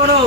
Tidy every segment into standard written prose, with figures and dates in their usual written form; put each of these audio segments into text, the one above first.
করো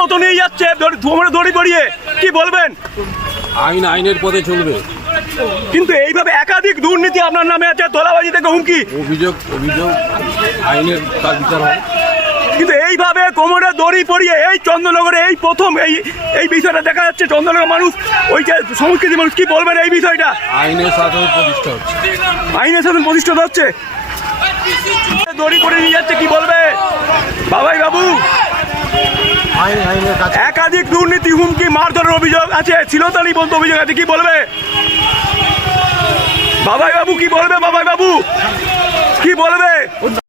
মতো নিয়ে যাচ্ছে দড়ি পড়িয়ে, কি বলবেন? আইন আইনের পথে চলবে, কিন্তু এইভাবে একাধিক দুর্নীতি আপনার নামে আছে, তোলাবাজি থেকে হুমকি, অভিযোগ আইনের তার বিচার হয়। কিন্তু এইভাবে কোমরে দড়ি পড়িয়ে এই চন্দ্রনগরে এই প্রথম এই বিষয়টা দেখা যাচ্ছে। চন্দ্রনগর মানুষ, ওই যে সংস্কৃতি মানুষ, কি বলবেন এই বিষয়টা? আইনের শাসন প্রতিষ্ঠা হচ্ছে, আইনের শাসন প্রতিষ্ঠিত হচ্ছে, দড়ি করে নিয়ে যাচ্ছে, কি বলবে বাবাই বাবু? একাধিক দুর্নীতি, হুমকি, মারধরের অভিযোগ আছে, ছিলতানি বলতে অভিযোগ আছে, কি বলবে বাবাই বাবু? কি বলবে বাবাই বাবু? কি বলবে?